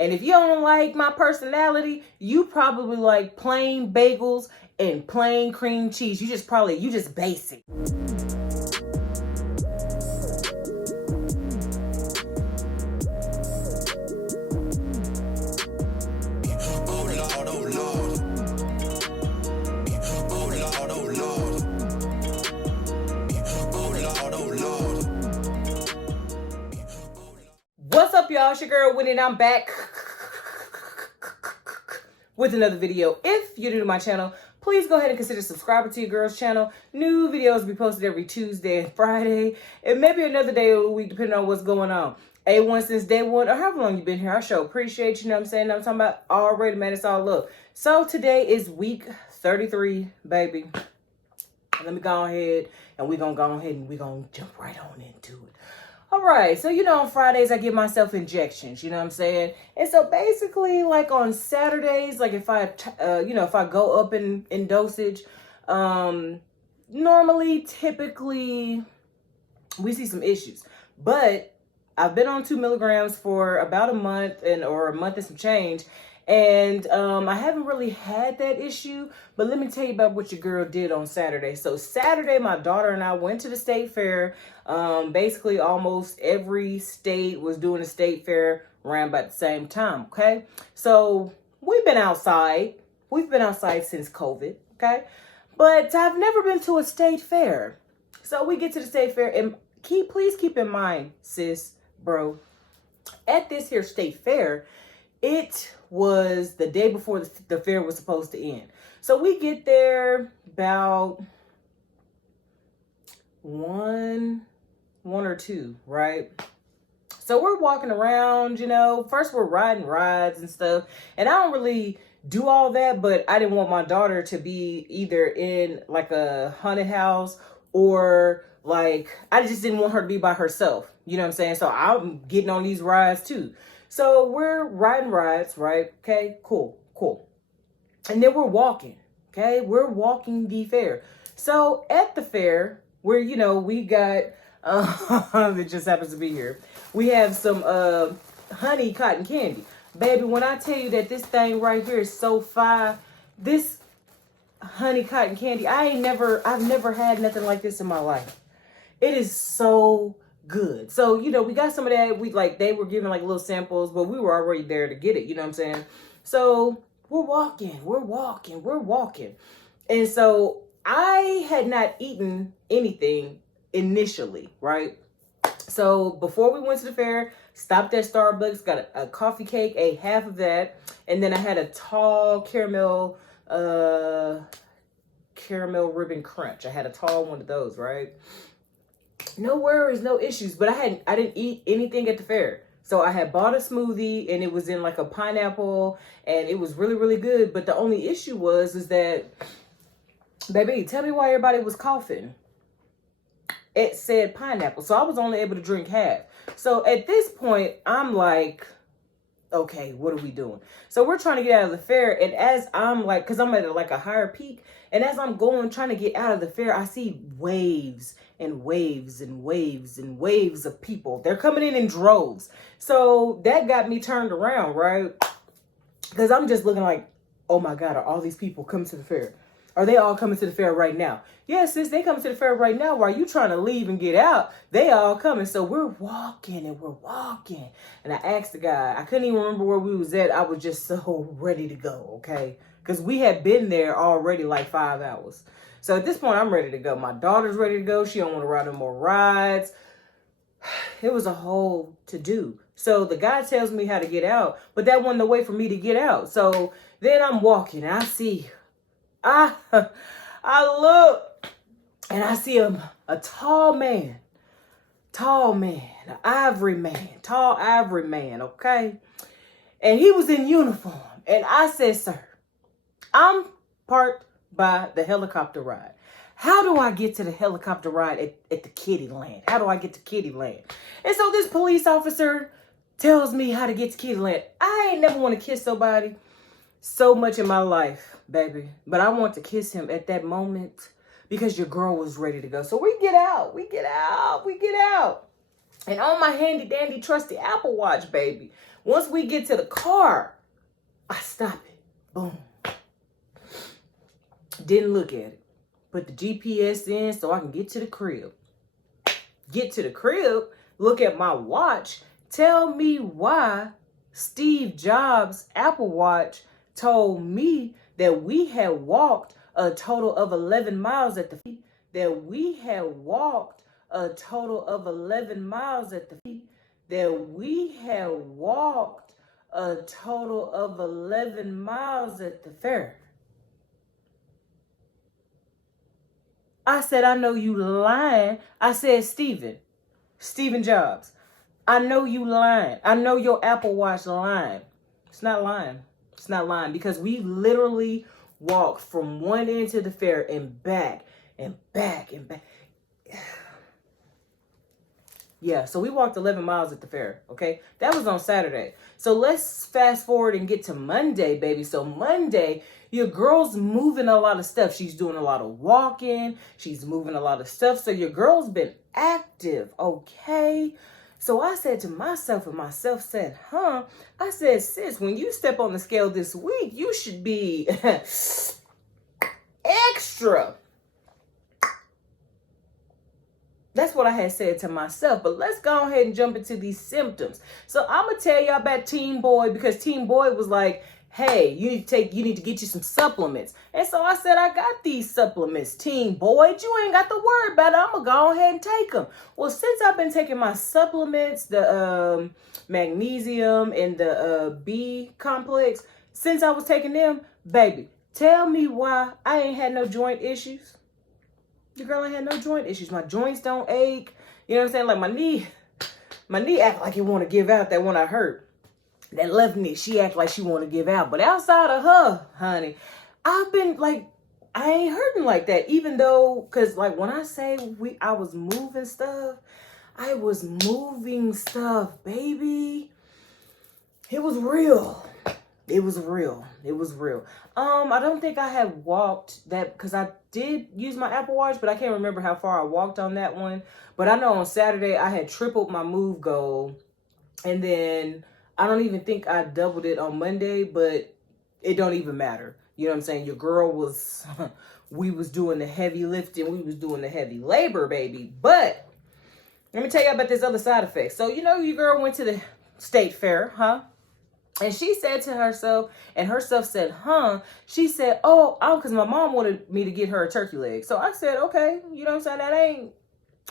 And if you don't like my personality, you probably like plain bagels and plain cream cheese. You just basic. What's up, y'all? It's your girl Wendi, and I'm back with another video. If you're new to my channel, please go ahead and consider subscribing to your girl's channel. New videos will be posted every Tuesday and Friday, and maybe another day of the week, depending on what's going on. A1 since day one, or however long you've been here, I sure appreciate you. You know what I'm saying? I'm talking about already, man. It's all love. So today is week 33, baby. Let me go ahead, and we're going to go ahead and we're going to jump right on into it. All right, so on Fridays I give myself injections, you know what I'm saying? And so basically, like on Saturdays, like if I, if I go up in dosage, normally, typically, we see some issues. But I've been on 2 milligrams for about a month or a month and some change. And I haven't really had that issue, but let me tell you about what your girl did on Saturday. So Saturday, my daughter and I went to the state fair. Basically, almost every state was doing a state fair around about the same time, okay? So we've been outside. We've been outside since COVID, okay? But I've never been to a state fair. So we get to the state fair, and please keep in mind, sis, bro, at this here state fair, it was the day before the fair was supposed to end. So we get there about one or two, right? So we're walking around, first we're riding rides and stuff. And I don't really do all that, but I didn't want my daughter to be either in like a haunted house or like, I just didn't want her to be by herself. You know what I'm saying? So I'm getting on these rides too. So we're riding rides, right? Okay, cool. And then we're walking, okay? We're walking the fair. So at the fair, where, we got, it just happens to be here. We have some honey cotton candy. Baby, when I tell you that this thing right here is so fire, this honey cotton candy, I've never had nothing like this in my life. It is so good. So, we got some of that. They were giving like little samples, but we were already there to get it. You know what I'm saying? So we're walking. And so I had not eaten anything initially, right? So before we went to the fair, stopped at Starbucks, got a coffee cake, ate half of that. And then I had a tall caramel ribbon crunch. I had a tall one of those, right? No worries, no issues. But I didn't eat anything at the fair. So I had bought a smoothie, and it was in like a pineapple, and it was really, really good. But the only issue is that, baby, tell me why everybody was coughing. It said pineapple. So I was only able to drink half. So at this point, I'm like, okay, what are we doing? So we're trying to get out of the fair. And as I'm like, because I'm at like a higher peak. And as I'm trying to get out of the fair, I see waves and waves and waves and waves of people. They're coming in droves. So that got me turned around, right? Because I'm just looking like, oh my God, are all these people coming to the fair? Are they all coming to the fair right now? Yes, sis, they come to the fair right now. While you trying to leave and get out, they all coming. So we're walking. And I asked the guy, I couldn't even remember where we was at. I was just so ready to go, okay? Because we had been there already like 5 hours. So at this point, I'm ready to go. My daughter's ready to go. She don't want to ride no more rides. It was a whole to-do. So the guy tells me how to get out, but that wasn't the way for me to get out. So then I'm walking, and I see... I look, and I see a tall man, an ivory man, okay? And he was in uniform. And I said, sir, I'm parked by the helicopter ride. How do I get to the helicopter ride at the Kitty Land? How do I get to Kitty Land? And so this police officer tells me how to get to Kitty Land. I ain't never want to kiss somebody so much in my life, baby. But I want to kiss him at that moment because your girl was ready to go. So we get out. And on my handy dandy trusty Apple Watch, baby, Once we get to the car, I stop it. Boom. Didn't look at it. Put the GPS in so I can get to the crib. Get to the crib, look at my watch. Tell me why Steve Jobs' Apple Watch told me that we had walked a total of 11 miles at the feet. That we had walked a total of 11 miles at the feet. That we had walked a total of 11 miles at the fair. I said, I know you lying. I said, Steven Jobs, I know you lying. I know your Apple Watch lying. It's not lying. It's not lying because we literally walked from one end to the fair and back and back and back. Yeah, so we walked 11 miles at the fair, okay? That was on Saturday. So let's fast forward and get to Monday, baby. So Monday, your girl's moving a lot of stuff. She's doing a lot of walking. She's moving a lot of stuff. So your girl's been active, okay? So I said to myself, and myself said, I said, sis, when you step on the scale this week, you should be extra. That's what I had said to myself. But let's go ahead and jump into these symptoms. So I'm going to tell y'all about Teen Boy because Teen Boy was like, hey, you need to get you some supplements. And so I said, I got these supplements, Teen Boy. You ain't got to worry about it. I'm going to go ahead and take them. Well, since I've been taking my supplements, the magnesium and the B complex, since I was taking them, baby, tell me why I ain't had no joint issues. The girl ain't had no joint issues. My joints don't ache. You know what I'm saying? Like my knee act like it want to give out that when I hurt. That left knee, she act like she want to give out. But outside of her, honey, I've been like, I ain't hurting like that. Even though, because like when I say I was moving stuff, I was moving stuff, baby. It was real. It was real. It was real. I don't think I had walked that because I did use my Apple Watch, but I can't remember how far I walked on that one. But I know on Saturday I had tripled my move goal. And then I don't even think I doubled it on Monday, but it don't even matter. You know what I'm saying? Your girl was, we was doing the heavy lifting. We was doing the heavy labor, baby. But let me tell you about this other side effect. So, you know, your girl went to the state fair, huh? And she said to herself, and herself said, she said, because my mom wanted me to get her a turkey leg. So I said, okay, you know what I'm saying?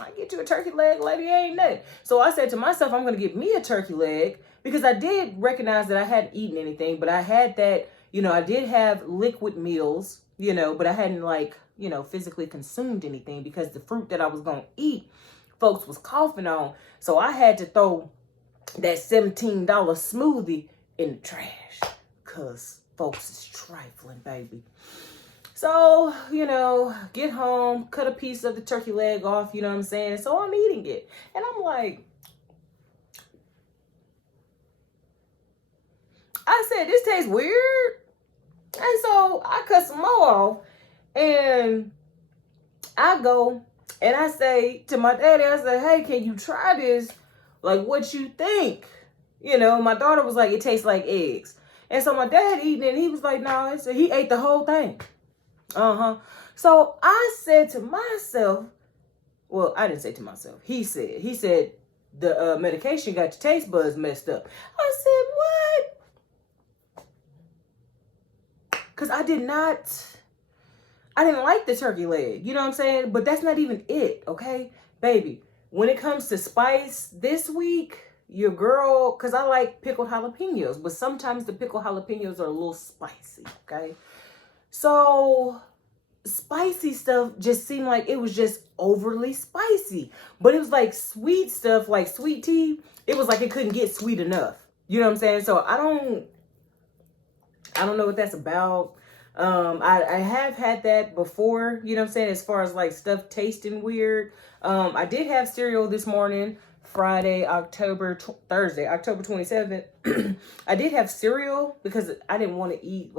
I get you a turkey leg, lady, ain't nothing. So I said to myself, I'm going to get me a turkey leg because I did recognize that I hadn't eaten anything, but I had that, I did have liquid meals, but I hadn't physically consumed anything because the fruit that I was going to eat, folks was coughing on. So I had to throw that $17 smoothie in the trash because folks is trifling, baby. So, get home, cut a piece of the turkey leg off, you know what I'm saying? So I'm eating it. And I'm like, I said, this tastes weird. And so I cut some more off and I go and I say to my daddy, I said, hey, can you try this? Like, what you think? My daughter was like, it tastes like eggs. And so my dad eating it, and he was like, no, he ate the whole thing. So I said to myself, well, I didn't say to myself. He said, the medication got your taste buds messed up. I said, what? Because I didn't like the turkey leg. You know what I'm saying? But that's not even it, okay? Baby, when it comes to spice this week, your girl, because I like pickled jalapenos, but sometimes the pickled jalapenos are a little spicy, okay? So spicy stuff just seemed like it was just overly spicy. But it was like sweet stuff, like sweet tea. It was like it couldn't get sweet enough. You know what I'm saying? So I don't know what that's about. I have had that before, you know what I'm saying, as far as like stuff tasting weird. I did have cereal this morning, Thursday, October 27th. I did have cereal because I didn't want to eat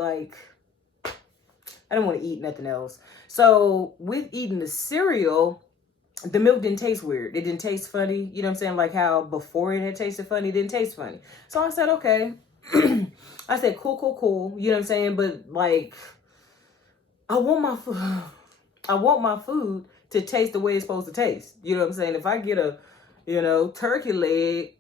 nothing else. So with eating the cereal, the milk didn't taste weird. It didn't taste funny. You know what I'm saying? Like how before it had tasted funny, it didn't taste funny. So I said, okay. I said, cool. You know what I'm saying? But like, I want my food to taste the way it's supposed to taste. You know what I'm saying? If I get a, turkey leg,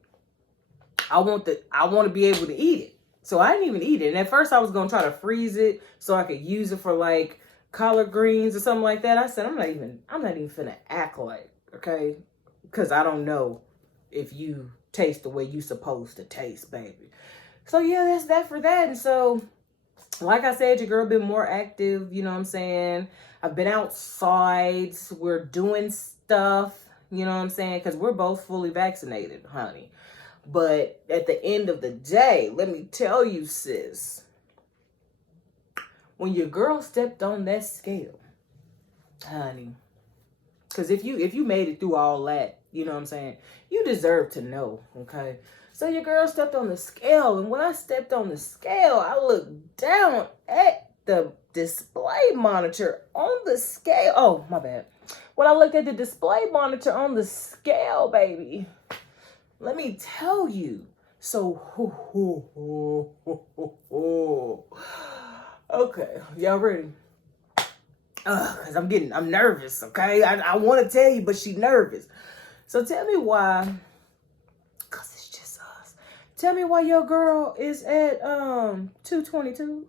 I want to be able to eat it. So I didn't even eat it. And at first I was going to try to freeze it so I could use it for like collard greens or something like that. I said, I'm not even finna act like, okay? Because I don't know if you taste the way you supposed to taste, baby. So yeah, that's that for that. And so, like I said, your girl been more active, you know what I'm saying? I've been outside. We're doing stuff, you know what I'm saying? Because we're both fully vaccinated, honey. But at the end of the day, let me tell you, sis, when your girl stepped on that scale, honey, because if you made it through all that, you know what I'm saying, you deserve to know, okay? So your girl stepped on the scale, and when I stepped on the scale, I looked down at the display monitor on the scale. Oh, my bad. When I looked at the display monitor on the scale, baby, let me tell you. So, okay, y'all ready? Because I'm nervous, okay? I want to tell you, but she nervous. So tell me why, because it's just us. Tell me why your girl is at 222.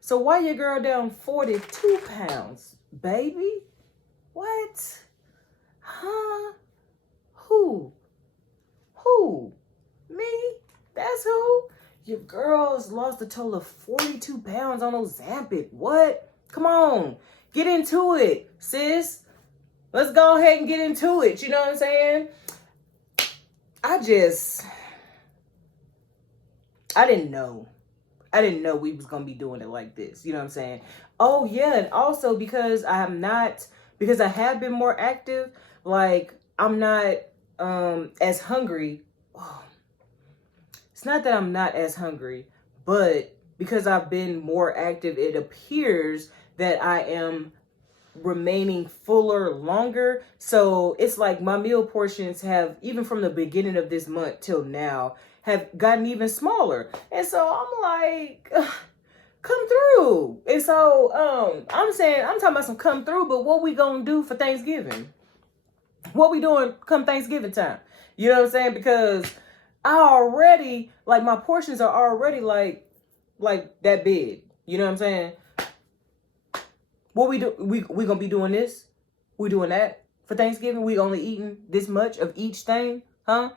So why your girl down 42 pounds, baby? What? Huh? Who? Me? That's who? Your girl's lost a total of 42 pounds on Ozempic. What? Come on. Get into it, sis. Let's go ahead and get into it. You know what I'm saying? I didn't know. I didn't know we was going to be doing it like this. You know what I'm saying? Oh, yeah. And also because I have been more active, like I'm not as hungry. Oh, it's not that I'm not as hungry, but because I've been more active, it appears that I am remaining fuller longer. So it's like my meal portions have, even from the beginning of this month till now, have gotten even smaller. And so I'm like, come through. And so I'm talking about some come through, but what we gonna do for Thanksgiving? What we doing come Thanksgiving time? You know what I'm saying? Because I already, like, my portions are already like that big. You know what I'm saying? What we do? We gonna be doing this? We doing that for Thanksgiving? We only eating this much of each thing, huh?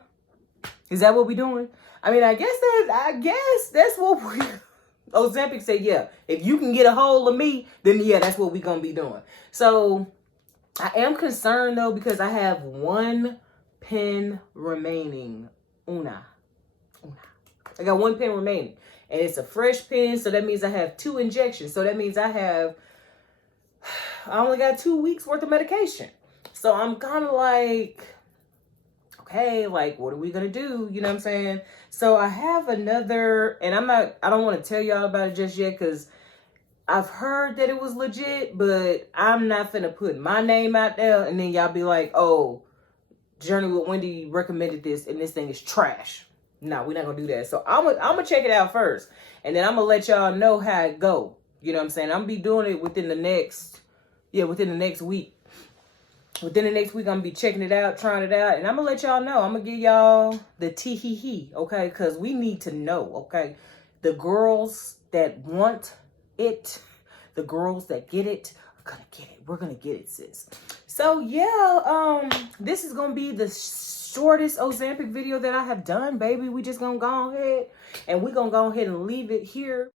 Is that what we doing? I mean, I guess that's what we. Ozempic said, yeah. If you can get a hold of me, then yeah, that's what we gonna be doing. So I am concerned though because I have one pen remaining. Una. I got one pen remaining, and it's a fresh pen, so that means I have 2 injections. So that means I only got 2 weeks worth of medication. So I'm kind of like, okay, like, what are we going to do? You know what I'm saying? So I have another, and I don't want to tell y'all about it just yet because I've heard that it was legit, but I'm not finna put my name out there and then y'all be like, oh, Journey with Wendy recommended this and this thing is trash. No, we're not going to do that. So I'm gonna check it out first, and then I'm going to let y'all know how it go. You know what I'm saying? I'm going to be doing it within the next week. Within the next week, I'm going to be checking it out, trying it out. And I'm going to let y'all know. I'm going to give y'all the tee-hee-hee, okay? Because we need to know, okay? The girls that want it, the girls that get it, are going to get it. We're going to get it, sis. So, yeah, this is going to be the shortest Ozempic video that I have done, baby. We just going to go ahead, and we're going to go ahead and leave it here.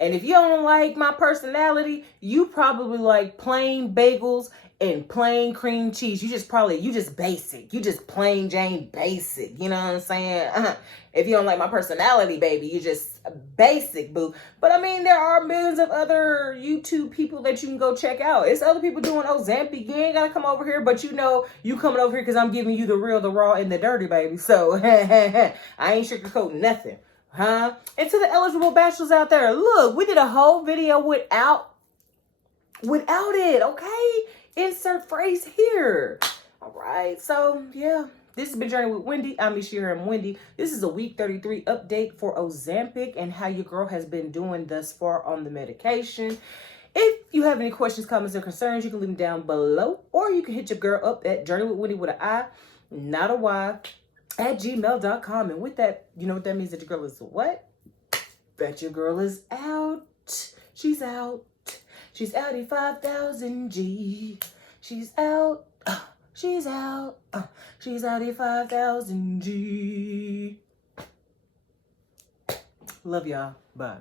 And if you don't like my personality, you probably like plain bagels and plain cream cheese. You just basic. You just plain Jane basic. You know what I'm saying? If you don't like my personality, baby, you just basic, boo. But I mean, there are millions of other YouTube people that you can go check out. It's other people doing Ozempic. You ain't got to come over here, but you know you coming over here because I'm giving you the real, the raw, and the dirty, baby. So I ain't sugarcoating nothing. Huh? And to the eligible bachelors out there, look, we did a whole video without it, okay? Insert phrase here. All right. So, yeah. This has been Journey with Wendi. I'm Ishira and Wendi. This is a week 33 update for Ozempic and how your girl has been doing thus far on the medication. If you have any questions, comments, or concerns, you can leave them down below. Or you can hit your girl up at journeywithwendi with an I, not a Y, at gmail.com. And with that, you know what that means? That your girl is what? Bet your girl is out. She's out. She's out at 5,000 G. She's out. She's out. She's out at 5,000 G. Love y'all. Bye.